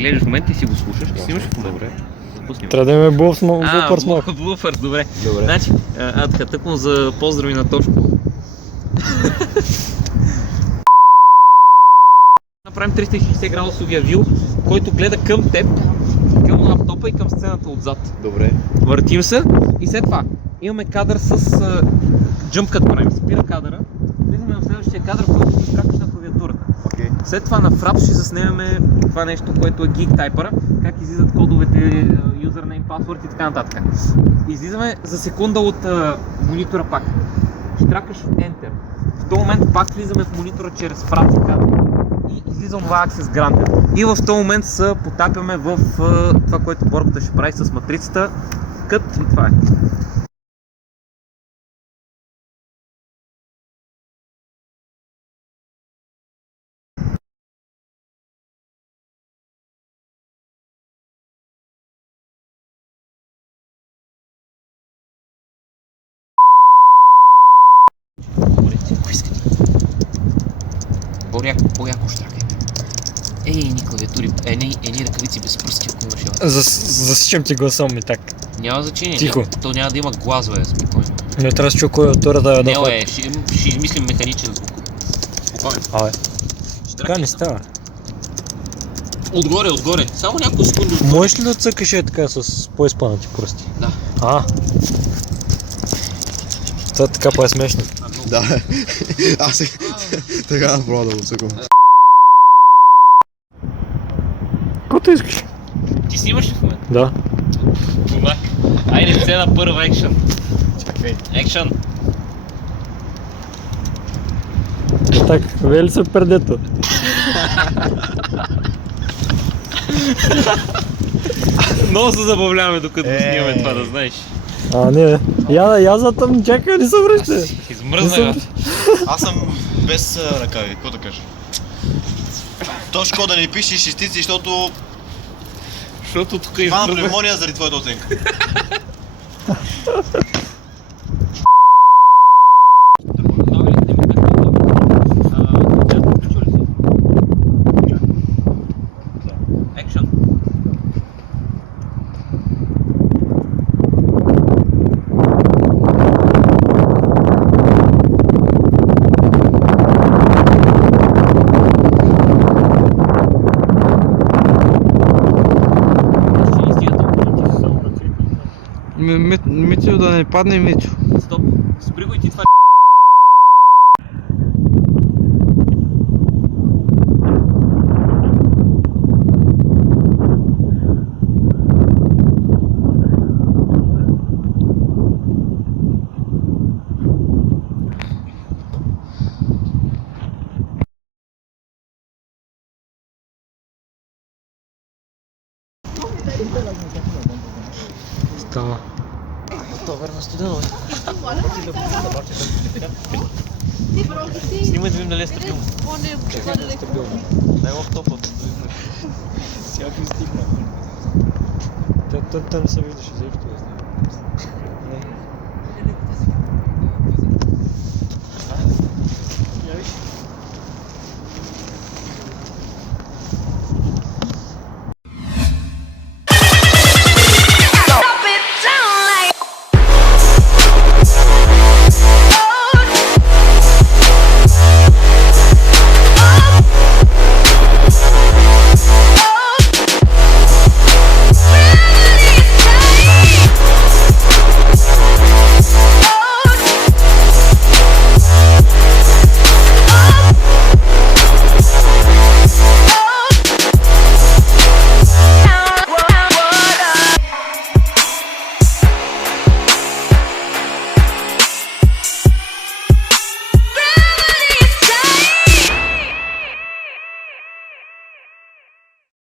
гледаш в момента и си го слушаш, ще снимаш в момента. Добре. Трябва да имаме буфър смок. Буфър, добре. Значи, Адха, тъкмо за поздрави на Тошко. Направим 360 градусовия вил, който гледа към теб, към лаптопа и към сцената отзад. Добре. Въртим се и след това имаме кадър с джъмпкът правим. Спира кадъра, влизаме в следващия кадър, който ти изкачваш на клавиатурата. Okay. След това на фрапс ще заснемаме това нещо, което е GeekTyper, как излизат кодовете, юзернейм, пасворд и така нататък. Излизаме за секунда от монитора пак. Штракаш Enter. В този момент пак влизаме в монитора чрез фрапс кадър и излизам това Access Granted. И в този момент се потапяме в това, което Борката ще прави с матрицата. Кът и това е. По-яко штракайте. Ни клавиатури, ни ръкавици без пръсти, ако имаш ела. Засичам ти гласа ми так. Няма значение. Тихо. То няма да има глазове, спокойно. Не трябва да чу клавиатурата да Не, ще измислим механичен звук. Спокойно. Абе, така не става. Отгоре. Само няколко секунди отгоре. Можеш ли да цъкаш така с по-изпънати пръсти? Да. Това така по-смешно. Да. Аз така направо да го цъкам. Каквото искаш. Ти снимаш ли в момента? Да. Бумак. Айде сцена първа екшън. Чакай. Екшън. Так, вели се пердето. Много се забавляваме докато снимаме това, да знаеш. Не, я за там чакай, не се връща. Измръзна. Аз съм без ръкави, какво да кажа? Тошко да не пишеш шестици, защото тук това на пневмония заради твоята оценка. Митю да не падне Митю. Стоп. Спри го и ти това. Става. Това верно студено. Снимай да видим дали е стабилно. Дай лаптопа. Сега ще стигна. Те не се виждаше защо.